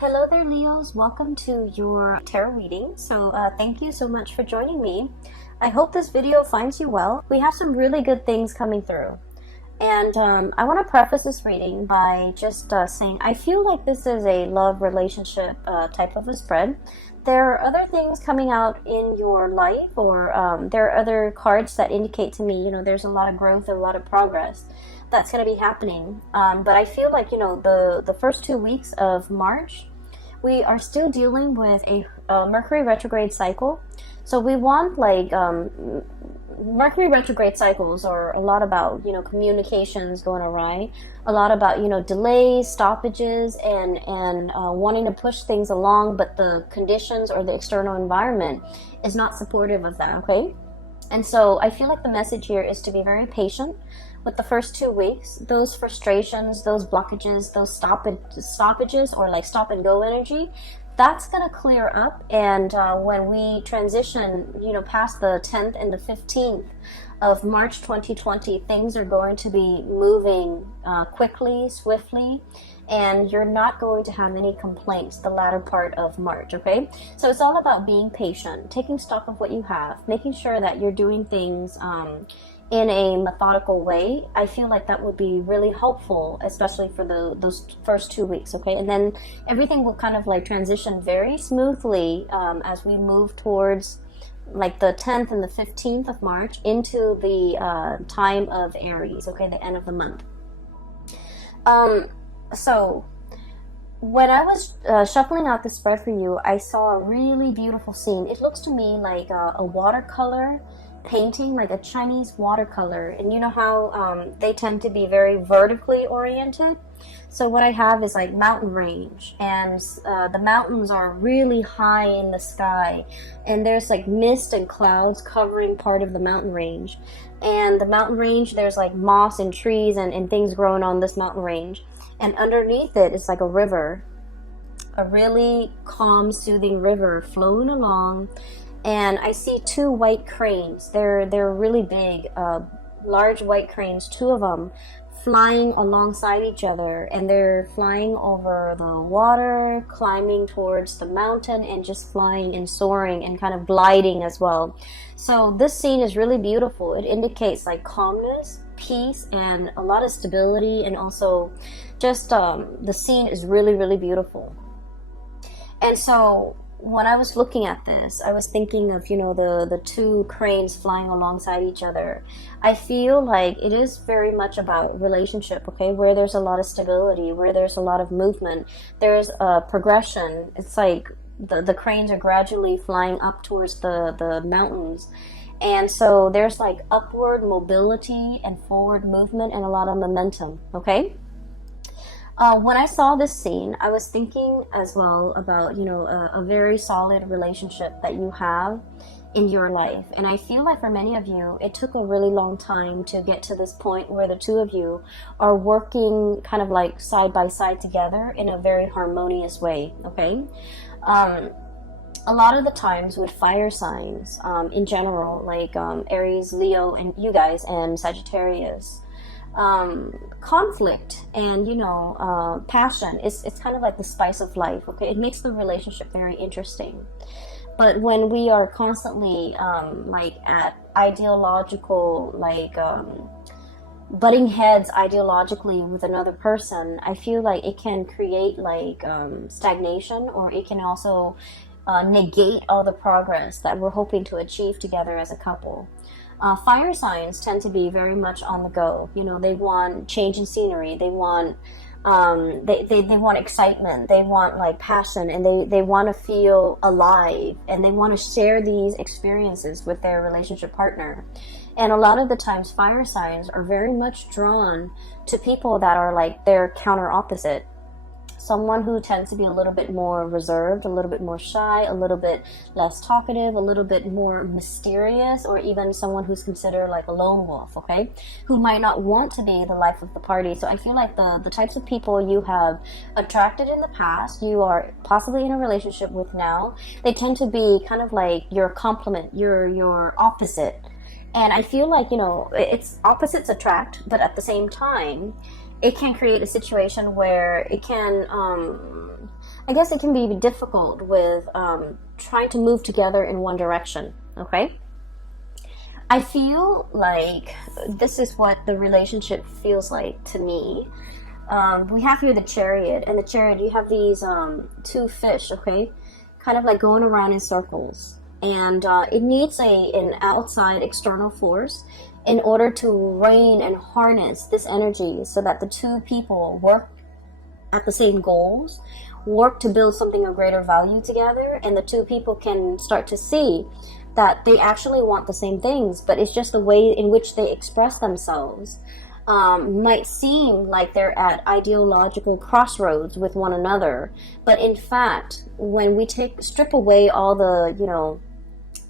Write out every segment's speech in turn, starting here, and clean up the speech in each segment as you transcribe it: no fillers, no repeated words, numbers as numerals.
Hello there, Leos. Welcome to your tarot reading. Thank you so much for joining me. I hope this video finds you well. We have some really good things coming through. And I want to preface this reading by just saying I feel like this is a love relationship type of a spread. There are other things coming out in your life, or there are other cards that indicate to me, there's a lot of growth, a lot of progress that's going to be happening. But I feel like, the first 2 weeks of March, we are still dealing with a Mercury retrograde cycle. So we want Mercury retrograde cycles are a lot about, communications going awry, a lot about, delays, stoppages, and wanting to push things along, but the conditions or the external environment is not supportive of that, okay? And so I feel like the message here is to be very patient with the first 2 weeks. Those frustrations, those blockages, those stoppages, or like stop and go energy, that's going to clear up. And when we transition, past the 10th and the 15th of March 2020, things are going to be moving quickly, swiftly, and you're not going to have any complaints the latter part of March, okay? So it's all about being patient, taking stock of what you have, making sure that you're doing things in a methodical way. I feel like that would be really helpful, especially for those first 2 weeks, okay? And then everything will kind of like transition very smoothly as we move towards like the 10th and the 15th of March into the time of Aries, okay, the end of the month. So when I was shuffling out the spread for you, I saw a really beautiful scene. It looks to me like a watercolor painting, like a Chinese watercolor, and you know how they tend to be very vertically oriented. So what I have is like mountain range, and the mountains are really high in the sky, and there's like mist and clouds covering part of the mountain range. And the mountain range, there's like moss and trees and things growing on this mountain range, and underneath it is like a river, a really calm, soothing river flowing along. And I see two white cranes. They're really big, large white cranes, two of them, flying alongside each other, and they're flying over the water, climbing towards the mountain, and just flying and soaring and kind of gliding as well. So this scene is really beautiful. It indicates like calmness, peace, and a lot of stability, and also just the scene is really, really beautiful. And so when I was looking at this, I was thinking of, the two cranes flying alongside each other. I feel like it is very much about relationship, okay, where there's a lot of stability, where there's a lot of movement, there's a progression. It's like the cranes are gradually flying up towards the mountains. And so there's like upward mobility and forward movement and a lot of momentum, okay? When I saw this scene, I was thinking as well about, a very solid relationship that you have in your life. And I feel like for many of you, it took a really long time to get to this point where the two of you are working kind of like side by side together in a very harmonious way, okay? A lot of the times with fire signs, in general, like Aries, Leo, and you guys, and Sagittarius, conflict and passion it's kind of like the spice of life, okay? It makes the relationship very interesting. But when we are constantly like at ideological butting heads ideologically with another person, I feel like it can create like stagnation, or it can also negate all the progress that we're hoping to achieve together as a couple. Fire signs tend to be very much on the go. They want change in scenery. They want they want excitement. They want like passion, and they want to feel alive, and they want to share these experiences with their relationship partner. And a lot of the times, fire signs are very much drawn to people that are like their counter opposite. Someone who tends to be a little bit more reserved, a little bit more shy, a little bit less talkative, a little bit more mysterious, or even someone who's considered like a lone wolf, okay? Who might not want to be the life of the party. So I feel like the types of people you have attracted in the past, you are possibly in a relationship with now, they tend to be kind of like your complement, your opposite. And I feel like, it's opposites attract, but at the same time, it can create a situation where it can, I guess it can be difficult with trying to move together in one direction, okay? I feel like this is what the relationship feels like to me. We have here the chariot, and the chariot, you have these two fish, okay? Kind of like going around in circles. And it needs an outside external force in order to rein and harness this energy so that the two people work at the same goals, work to build something of greater value together, and the two people can start to see that they actually want the same things, but it's just the way in which they express themselves might seem like they're at ideological crossroads with one another. But in fact, when we strip away all the,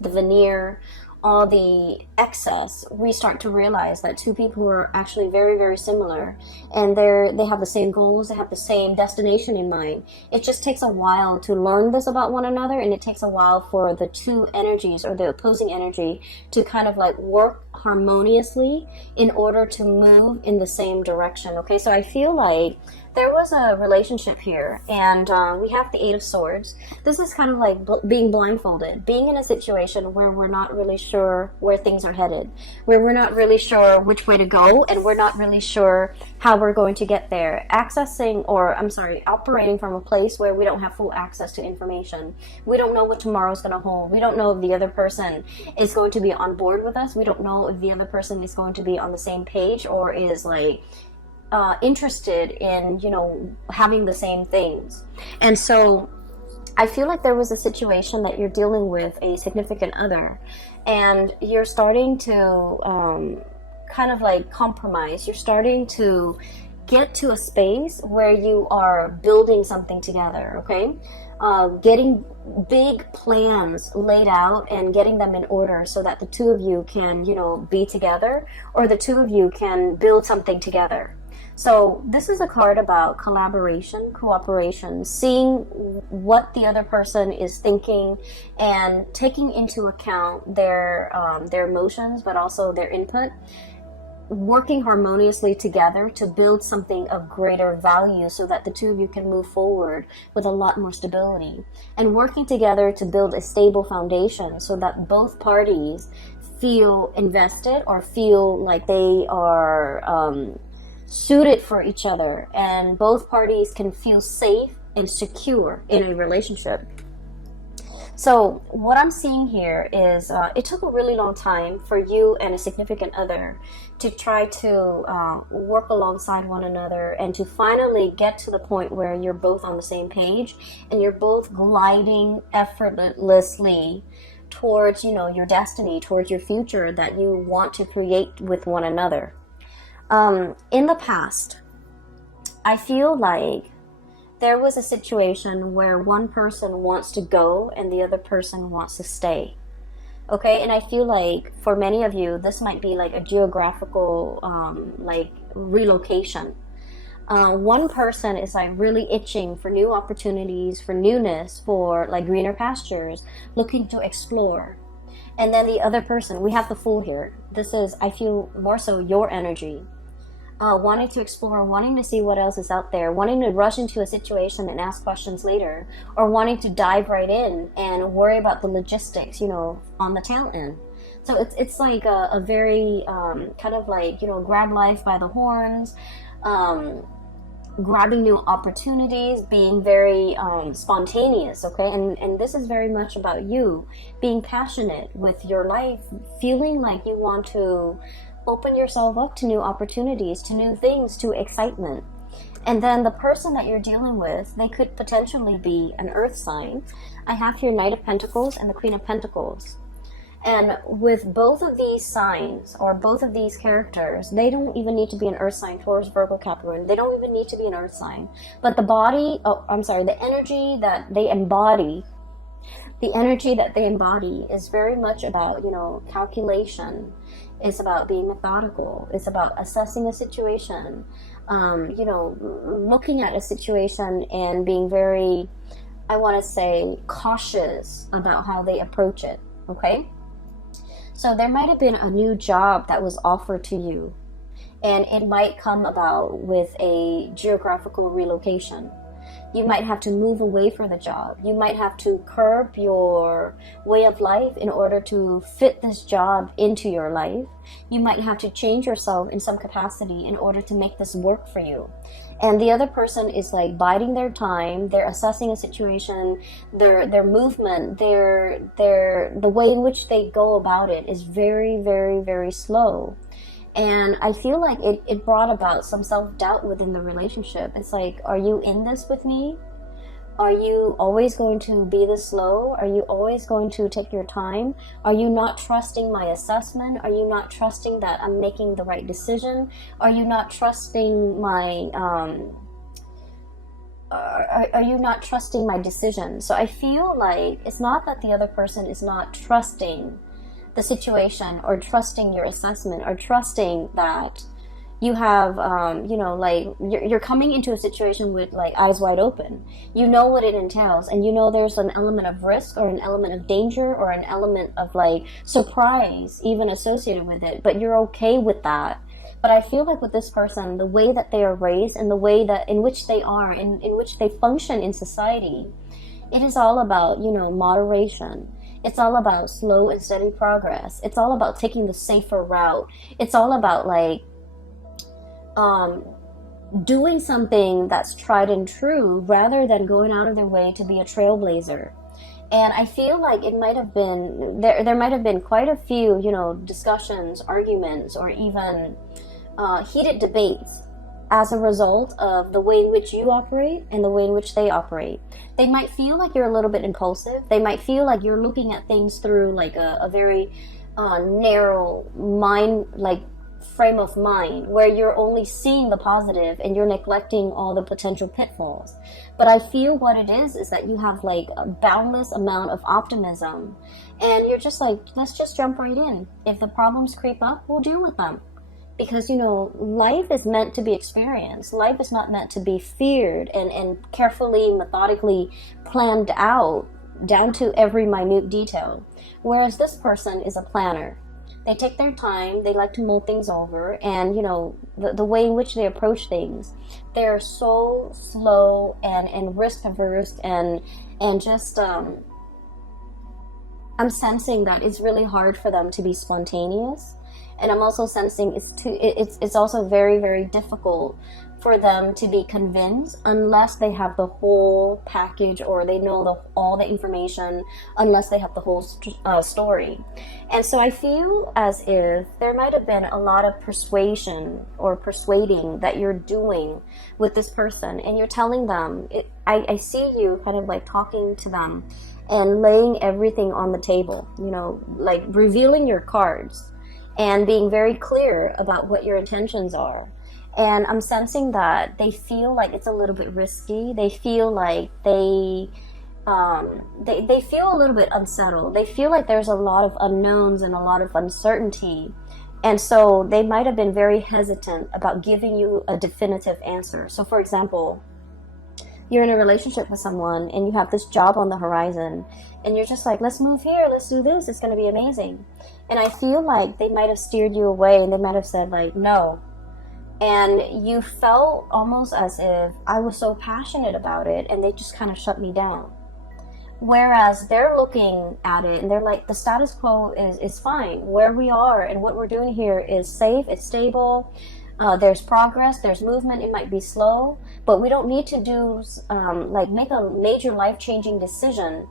the veneer, all the excess, we start to realize that two people who are actually very, very similar, and they have the same goals, they have the same destination in mind. It just takes a while to learn this about one another, and it takes a while for the two energies or the opposing energy to kind of like work harmoniously in order to move in the same direction. Okay, so I feel like there was a relationship here, and we have the Eight of Swords. This is kind of like being blindfolded, being in a situation where we're not really sure where things are headed, where we're not really sure which way to go, and we're not really sure how we're going to get there. Operating from a place where we don't have full access to information. We don't know what tomorrow's going to hold. We don't know if the other person is going to be on board with us. We don't know if the other person is going to be on the same page or is like interested in, having the same things. And so I feel like there was a situation that you're dealing with a significant other, and you're starting to kind of like compromise. You're starting to get to a space where you are building something together, okay? Getting big plans laid out and getting them in order so that the two of you can, be together, or the two of you can build something together. So this is a card about collaboration, cooperation, seeing what the other person is thinking and taking into account their emotions, but also their input, working harmoniously together to build something of greater value so that the two of you can move forward with a lot more stability, and working together to build a stable foundation so that both parties feel invested or feel like they are suited for each other, and both parties can feel safe and secure in a relationship. So what I'm seeing here is it took a really long time for you and a significant other to try to work alongside one another and to finally get to the point where you're both on the same page and you're both gliding effortlessly towards, your destiny, towards your future that you want to create with one another. In the past, I feel like there was a situation where one person wants to go and the other person wants to stay. Okay, and I feel like for many of you, this might be like a geographical relocation. One person is like really itching for new opportunities, for newness, for like greener pastures, looking to explore. And then the other person, we have the Fool here. This is, I feel, more so your energy. Wanting to explore, wanting to see what else is out there, wanting to rush into a situation and ask questions later, or wanting to dive right in and worry about the logistics, on the tail end. So it's like a very kind of like, grab life by the horns, grabbing new opportunities, being very spontaneous, okay? And this is very much about you being passionate with your life, feeling like you want to open yourself up to new opportunities, to new things, to excitement. And then the person that you're dealing with, they could potentially be an earth sign. I have here Knight of Pentacles and the Queen of Pentacles. And with both of these signs, or both of these characters, they don't even need to be an earth sign, Taurus, Virgo, Capricorn. They don't even need to be an earth sign. But the energy that they embody, is very much about, calculation. It's about being methodical. It's about assessing a situation, looking at a situation and being very, I want to say, cautious about how they approach it, okay? So there might have been a new job that was offered to you, And it might come about with a geographical relocation. You might have to move away from the job. You might have to curb your way of life in order to fit this job into your life. You might have to change yourself in some capacity in order to make this work for you. And the other person is like biding their time. They're assessing a situation. Their movement, the way in which they go about it is very, very, very slow. And I feel like it brought about some self-doubt within the relationship. It's like, are you in this with me? Are you always going to be this slow? Are you always going to take your time? Are you not trusting my assessment? Are you not trusting that I'm making the right decision? Are you not trusting my are you not trusting my decision? So I feel like it's not that the other person is not trusting the situation or trusting your assessment or trusting that you have like you're coming into a situation with like eyes wide open. You know what it entails, and you know there's an element of risk or an element of danger or an element of like surprise even associated with it, but you're okay with that. But I feel like with this person, the way that they are raised and the way that in which they are, in which they function in society, it is all about moderation. It's all about slow and steady progress. It's all about taking the safer route. It's all about like doing something that's tried and true rather than going out of their way to be a trailblazer. And I feel like it might have been there might have been quite a few discussions, arguments, or even heated debates as a result of the way in which you operate and the way in which they operate. They might feel like you're a little bit impulsive. They might feel like you're looking at things through like a very narrow mind, like frame of mind, where you're only seeing the positive and you're neglecting all the potential pitfalls. But I feel what it is that you have like a boundless amount of optimism, and you're just like, let's just jump right in. If the problems creep up, we'll deal with them. Because, life is meant to be experienced. Life is not meant to be feared and carefully, methodically planned out down to every minute detail. Whereas this person is a planner. They take their time, they like to mull things over, and, the way in which they approach things, they're so slow and risk averse and just, I'm sensing that it's really hard for them to be spontaneous. And I'm also sensing it's also very, very difficult for them to be convinced unless they have the whole package or they know all the information, unless they have the whole story. And so I feel as if there might have been a lot of persuasion or persuading that you're doing with this person, and you're telling them, I see you kind of like talking to them and laying everything on the table, like revealing your cards and being very clear about what your intentions are. And I'm sensing that they feel like it's a little bit risky. They feel like they feel a little bit unsettled. They feel like there's a lot of unknowns and a lot of uncertainty. And so they might have been very hesitant about giving you a definitive answer. So for example, you're in a relationship with someone and you have this job on the horizon and you're just like, let's move here, let's do this, it's going to be amazing. And I feel like they might have steered you away and they might have said like, no. And you felt almost as if I was so passionate about it and they just kind of shut me down. Whereas they're looking at it and they're like, the status quo is fine. Where we are and what we're doing here is safe, it's stable. There's progress, there's movement. It might be slow, but we don't need to do make a major life-changing decision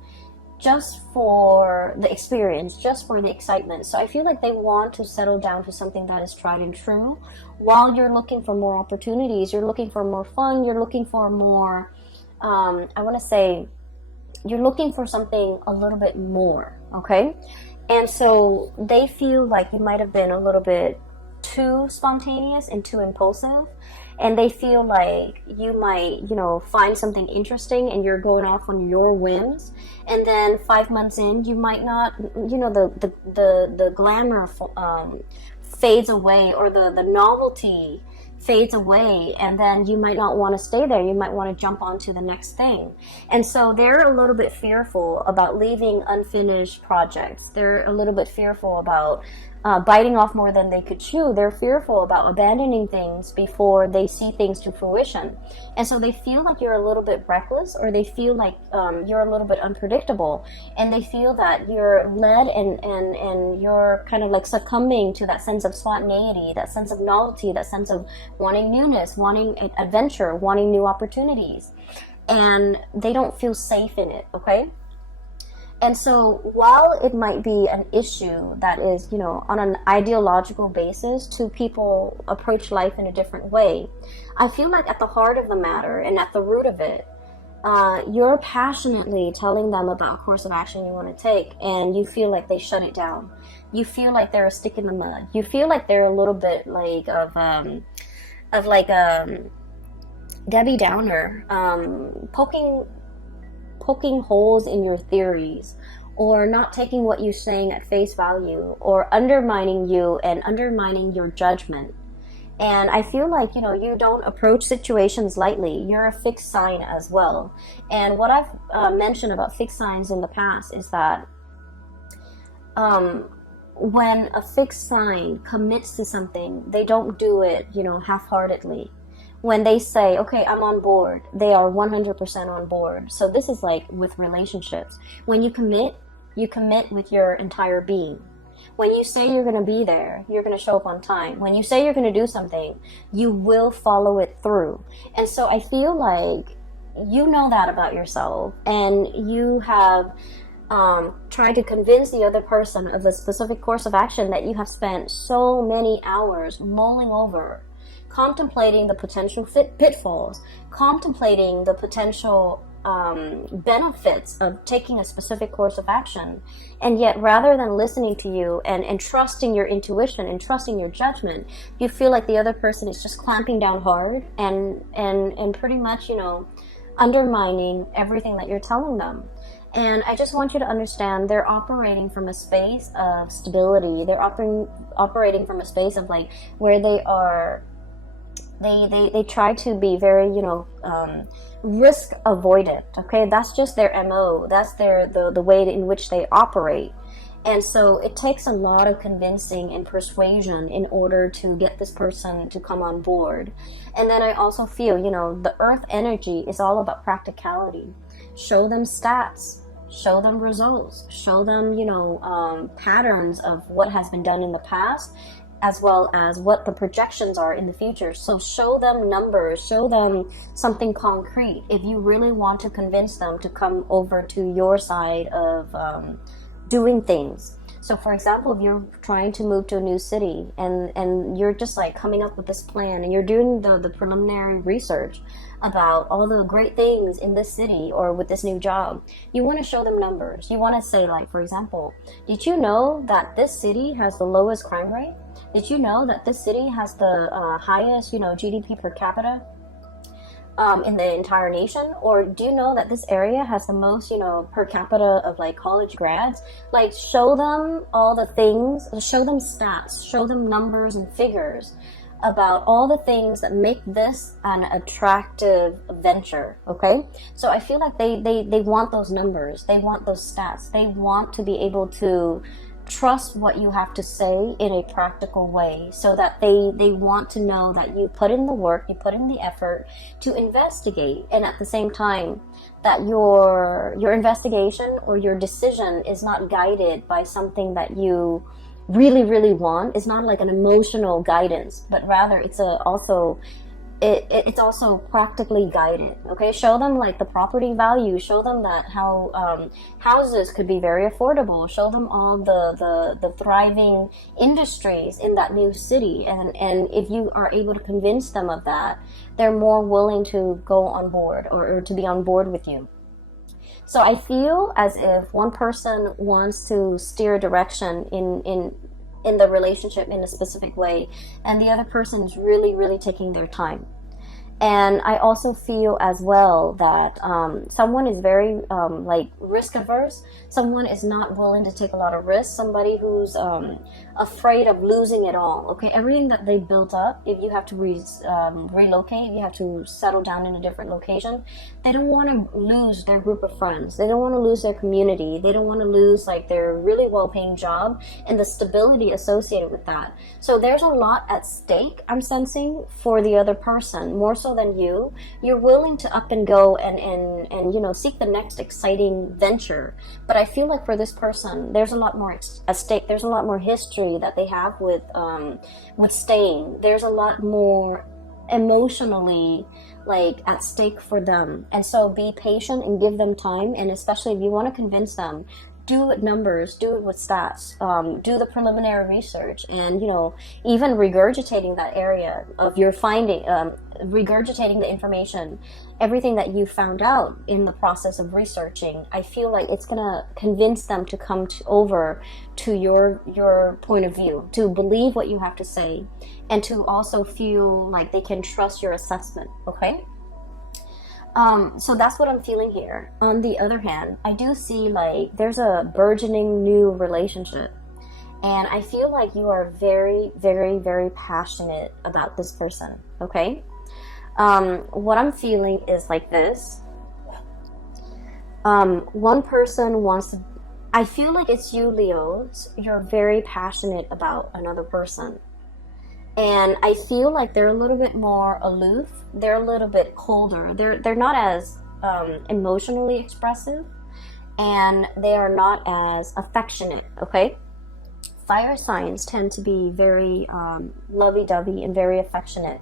just for the experience, just for the excitement. So I feel like they want to settle down to something that is tried and true while you're looking for more opportunities, you're looking for more fun, you're looking for more, you're looking for something a little bit more, okay? And so they feel like you might have been a little bit too spontaneous and too impulsive, and they feel like you might find something interesting and you're going off on your whims, and then 5 months in you might not, the glamour fades away, or the novelty fades away, and then you might not want to stay there. You might want to jump on to the next thing. And so they're a little bit fearful about leaving unfinished projects. They're a little bit fearful about biting off more than they could chew. They're fearful about abandoning things before they see things to fruition. And so they feel like you're a little bit reckless, or they feel like you're a little bit unpredictable. And they feel that you're led and you're kind of like succumbing to that sense of spontaneity, that sense of novelty, that sense of wanting newness, wanting adventure, wanting new opportunities. And they don't feel safe in it, okay? And so while it might be an issue that is, on an ideological basis, two people approach life in a different way, I feel like at the heart of the matter and at the root of it, you're passionately telling them about a course of action you want to take, and you feel like they shut it down. You feel like they're a stick in the mud. You feel like they're a little bit like Debbie Downer, poking holes in your theories, or not taking what you're saying at face value, or undermining you and undermining your judgment. And I feel like, you don't approach situations lightly. You're a fixed sign as well. And what I've mentioned about fixed signs in the past is that when a fixed sign commits to something, they don't do it, half-heartedly. When they say, okay, I'm on board, they are 100% on board. So this is like with relationships. When you commit with your entire being. When you say you're going to be there, you're going to show up on time. When you say you're going to do something, you will follow it through. And so I feel like you know that about yourself, and you have tried to convince the other person of a specific course of action that you have spent so many hours mulling over, contemplating the potential pitfalls, contemplating the potential benefits of taking a specific course of action. And yet, rather than listening to you and trusting your intuition and trusting your judgment, you feel like the other person is just clamping down hard and pretty much, undermining everything that you're telling them. And I just want you to understand, they're operating from a space of stability. They're operating from a space of like where they are. They try to be very, risk avoidant. Okay, that's just their MO. That's the way in which they operate. And so it takes a lot of convincing and persuasion in order to get this person to come on board. And then I also feel, the earth energy is all about practicality. Show them stats, show them results, show them, patterns of what has been done in the past, as well as what the projections are in the future. So show them numbers, show them something concrete if you really want to convince them to come over to your side of doing things. So for example, if you're trying to move to a new city and you're just like coming up with this plan and you're doing the preliminary research about all the great things in this city or with this new job, you want to show them numbers. You want to say, like, for example, did you know that this city has the lowest crime rate? Did you know that this city has the highest, GDP per capita in the entire nation? Or do you know that this area has the most, per capita of like college grads? Like, show them all the things, show them stats, show them numbers and figures about all the things that make this an attractive venture, okay? So I feel like they want those numbers, they want those stats, they want to be able to trust what you have to say in a practical way, so that they want to know that you put in the work, you put in the effort to investigate, and at the same time that your investigation or your decision is not guided by something that you really want. It's not like an emotional guidance, but rather it's also practically guided. Okay, show them like the property value, show them that how houses could be very affordable, show them all the thriving industries in that new city, and if you are able to convince them of that, they're more willing to go on board or to be on board with you. So I feel as if one person wants to steer direction in the relationship in a specific way, and the other person is really taking their time. And I also feel as well that someone is very like risk averse. Someone is not willing to take a lot of risks. Somebody who's afraid of losing it all. Okay, everything that they built up, if you have to relocate, you have to settle down in a different location, they don't want to lose their group of friends. They don't want to lose their community. They don't want to lose like their really well-paying job and the stability associated with that. So there's a lot at stake, I'm sensing, for the other person, more so than you. You're willing to up and go and you know, seek the next exciting venture. But I feel like for this person, there's a lot more at stake. There's a lot more history that they have with staying. There's a lot more emotionally like at stake for them. And so be patient and give them time. And especially if you want to convince them, do it with numbers, do it with stats, do the preliminary research, and, you know, even regurgitating that area of your finding, regurgitating the information, everything that you found out in the process of researching. I feel like it's gonna convince them to come over to your point of view, to believe what you have to say, and to also feel like they can trust your assessment. Okay. So that's what I'm feeling here. On the other hand, I do see like there's a burgeoning new relationship, and I feel like you are very, very, very passionate about this person. Okay. What I'm feeling is like this. One person wants to, I feel like it's you, Leos. You're very passionate about another person. And I feel like they're a little bit more aloof. They're a little bit colder. They're not as emotionally expressive, and they are not as affectionate. Okay, fire signs tend to be very lovey-dovey and very affectionate.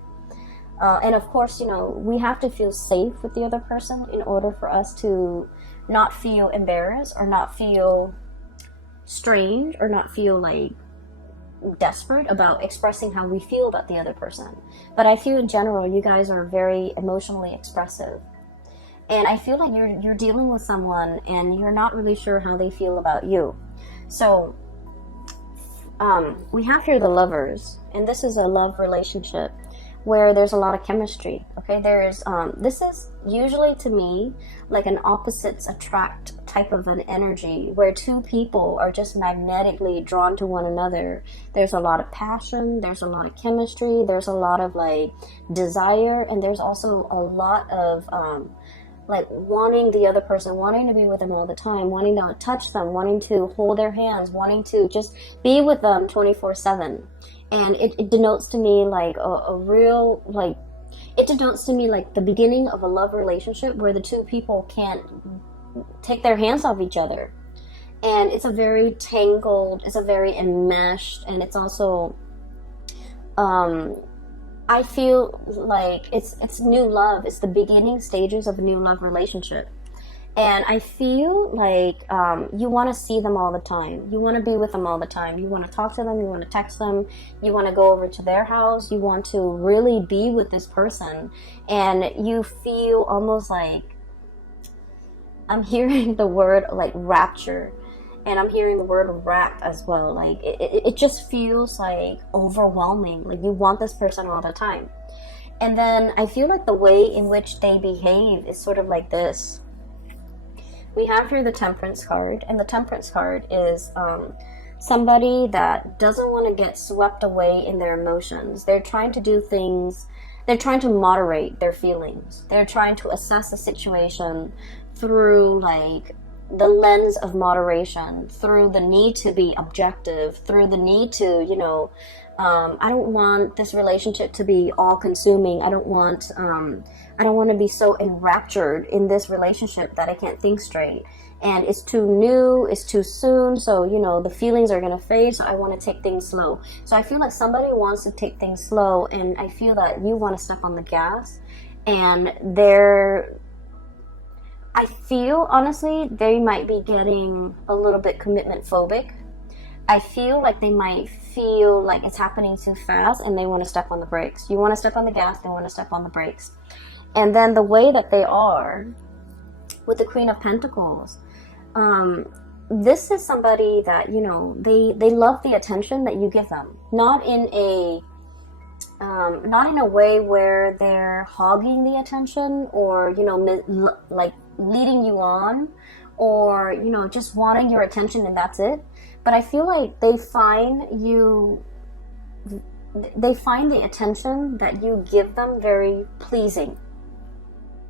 And of course, you know, we have to feel safe with the other person in order for us to not feel embarrassed or not feel strange or not feel like desperate about expressing how we feel about the other person. But I feel in general you guys are very emotionally expressive, and I feel like you're dealing with someone and you're not really sure how they feel about you. So we have here the Lovers, and this is a love relationship where there's a lot of chemistry. Okay, there's this is usually to me like an opposites attract type of an energy where two people are just magnetically drawn to one another. There's a lot of passion, there's a lot of chemistry, there's a lot of like desire, and there's also a lot of like wanting the other person, wanting to be with them all the time, wanting to touch them, wanting to hold their hands, wanting to just be with them 24/7. And it denotes to me like a real, like, it denotes to me like the beginning of a love relationship where the two people can't take their hands off each other. And it's a very tangled, it's a very enmeshed, and it's also, I feel like it's new love. It's the beginning stages of a new love relationship. And I feel like you want to see them all the time. You want to be with them all the time. You want to talk to them. You want to text them. You want to go over to their house. You want to really be with this person. And you feel almost like, I'm hearing the word like rapture. And I'm hearing the word wrap as well. Like it just feels like overwhelming. Like you want this person all the time. And then I feel like the way in which they behave is sort of like this. We have here the Temperance card, and the Temperance card is somebody that doesn't want to get swept away in their emotions. They're trying to do things, they're trying to moderate their feelings. They're trying to assess the situation through like the lens of moderation, through the need to be objective, through the need to, you know, I don't want this relationship to be all consuming. I don't want to be so enraptured in this relationship that I can't think straight. And it's too new, it's too soon, so, you know, the feelings are going to fade, so I want to take things slow. So I feel like somebody wants to take things slow, and I feel that you want to step on the gas, and I feel, honestly, they might be getting a little bit commitment phobic. I feel like they might feel like it's happening too fast and they want to step on the brakes. You want to step on the gas, they want to step on the brakes. And then the way that they are with the Queen of Pentacles, this is somebody that, you know, they love the attention that you give them. Not in a not in a way where they're hogging the attention, or like leading you on, or just wanting your attention and that's it. But I feel like they find the attention that you give them very pleasing.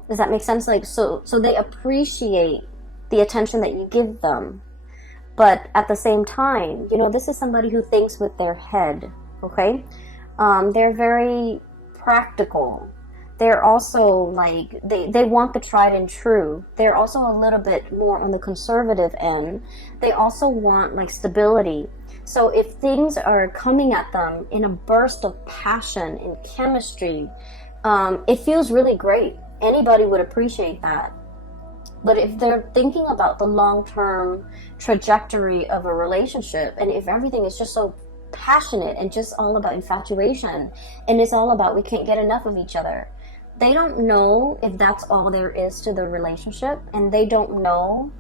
Does that make sense? Like, so they appreciate the attention that you give them. But at the same time, this is somebody who thinks with their head, okay? They're very practical. They're also like, they want the tried and true. They're also a little bit more on the conservative end. They also want like stability. So if things are coming at them in a burst of passion and chemistry, it feels really great. Anybody would appreciate that. But if they're thinking about the long-term trajectory of a relationship, and if everything is just so passionate and just all about infatuation, and it's all about we can't get enough of each other, they don't know if that's all there is to the relationship, and they don't know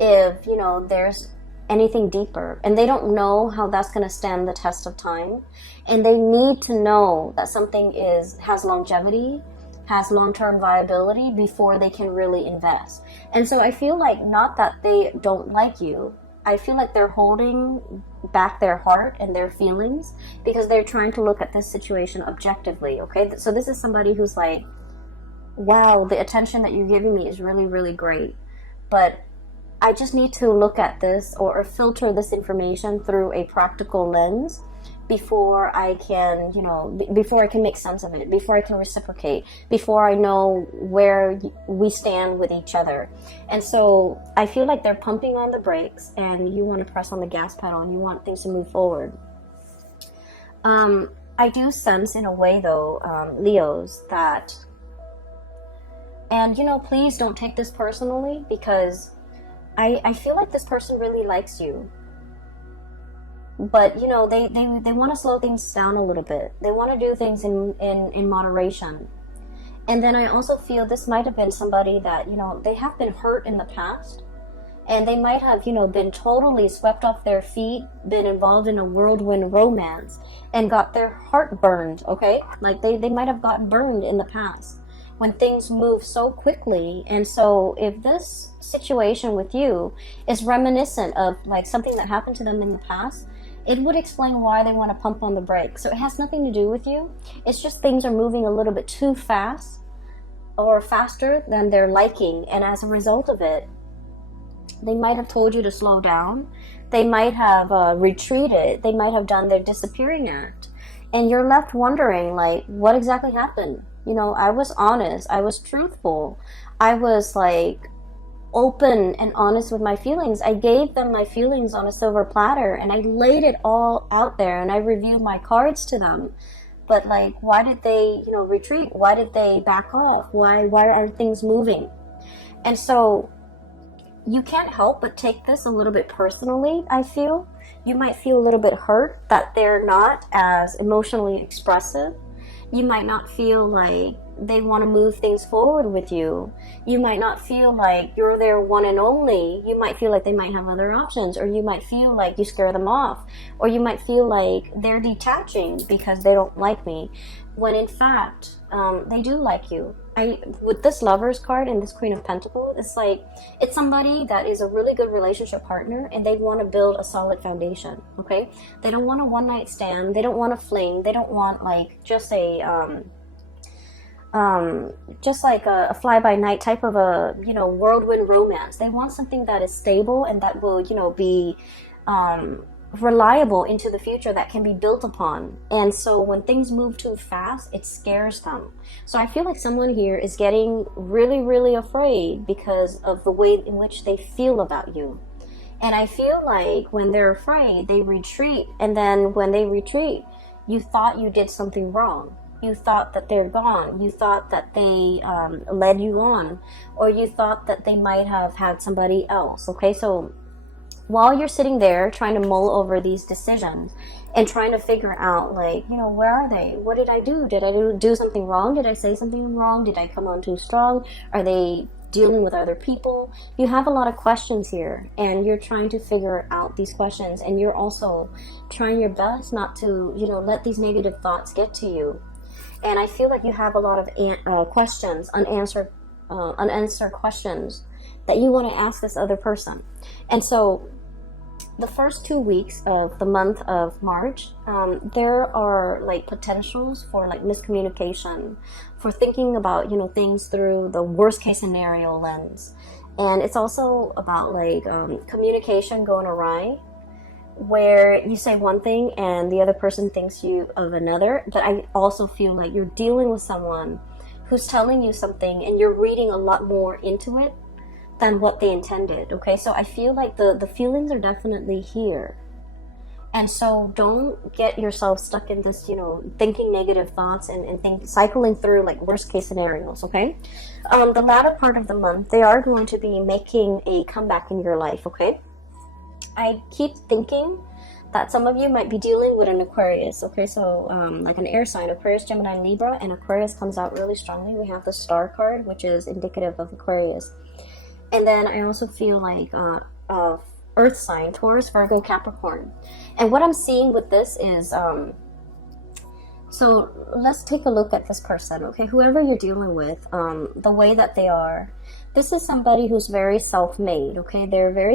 if there's anything deeper, and they don't know how that's going to stand the test of time. And they need to know that something has longevity, has long-term viability before they can really invest. And so I feel like, not that they don't like you, I feel like they're holding back their heart and their feelings because they're trying to look at this situation objectively, okay? So this is somebody who's like, wow, the attention that you're giving me is really, really great, but I just need to look at this or filter this information through a practical lens before I can, before I can make sense of it, before I can reciprocate, before I know where we stand with each other. And so I feel like they're pumping on the brakes, and you want to press on the gas pedal, and you want things to move forward. I do sense in a way, though, Leos, that, and please don't take this personally, because I feel like this person really likes you. But they want to slow things down a little bit. They want to do things in moderation. And then I also feel this might have been somebody that they have been hurt in the past, and they might have been totally swept off their feet, been involved in a whirlwind romance, and got their heart burned. Okay, like they might have gotten burned in the past when things move so quickly. And so if this situation with you is reminiscent of like something that happened to them in the past, it would explain why they want to pump on the brakes. So it has nothing to do with you. It's just things are moving a little bit too fast, or faster than they're liking. And as a result of it, they might have told you to slow down. They might have retreated. They might have done their disappearing act. And you're left wondering, like, what exactly happened? I was honest. I was truthful. I was like open and honest with my feelings. I gave them my feelings on a silver platter, and I laid it all out there, and I reviewed my cards to them. But like, why did they retreat? Why did they back off? Why aren't things moving? And so you can't help but take this a little bit personally. I feel you might feel a little bit hurt that they're not as emotionally expressive. You might not feel like they want to move things forward with you. You might not feel like you're their one and only. You might feel like they might have other options, or you might feel like you scare them off, or you might feel like they're detaching because they don't like me, when in fact they do like you. With this Lovers card and this Queen of Pentacles, it's like it's somebody that is a really good relationship partner, and they want to build a solid foundation. Okay, they don't want a one-night stand. They don't want a fling. They don't want like just a fly-by-night type of a whirlwind romance. They want something that is stable and that will be reliable into the future, that can be built upon. And so when things move too fast, it scares them. So I feel like someone here is getting really, really afraid because of the way in which they feel about you. And I feel like when they're afraid, they retreat. And then when they retreat, you thought you did something wrong. You thought that they're gone. You thought that they led you on, or you thought that they might have had somebody else. Okay, so while you're sitting there trying to mull over these decisions and trying to figure out, like, where are they? What did I do? Did I do something wrong? Did I say something wrong? Did I come on too strong? Are they dealing with other people? You have a lot of questions here, and you're trying to figure out these questions, and you're also trying your best not to, let these negative thoughts get to you. And I feel like you have a lot of questions, unanswered questions that you want to ask this other person. And so the first 2 weeks of the month of March, there are like potentials for like miscommunication, for thinking about, you know, things through the worst case scenario lens. And it's also about like communication going awry, where you say one thing and the other person thinks you of another. But I also feel like you're dealing with someone who's telling you something and you're reading a lot more into it than what they intended. Okay, so I feel like the feelings are definitely here. And so don't get yourself stuck in this, you know, thinking negative thoughts and cycling through like worst case scenarios. Okay, the latter part of the month, they are going to be making a comeback in your life. Okay, I keep thinking that some of you might be dealing with an Aquarius. Okay, so like an air sign, Aquarius, Gemini, Libra, and Aquarius comes out really strongly. We have the star card, which is indicative of Aquarius. And then I also feel like earth sign, Taurus, Virgo, Capricorn. And what I'm seeing with this is, so let's take a look at this person, okay? Whoever you're dealing with, the way that they are, this is somebody who's very self-made, okay? They're very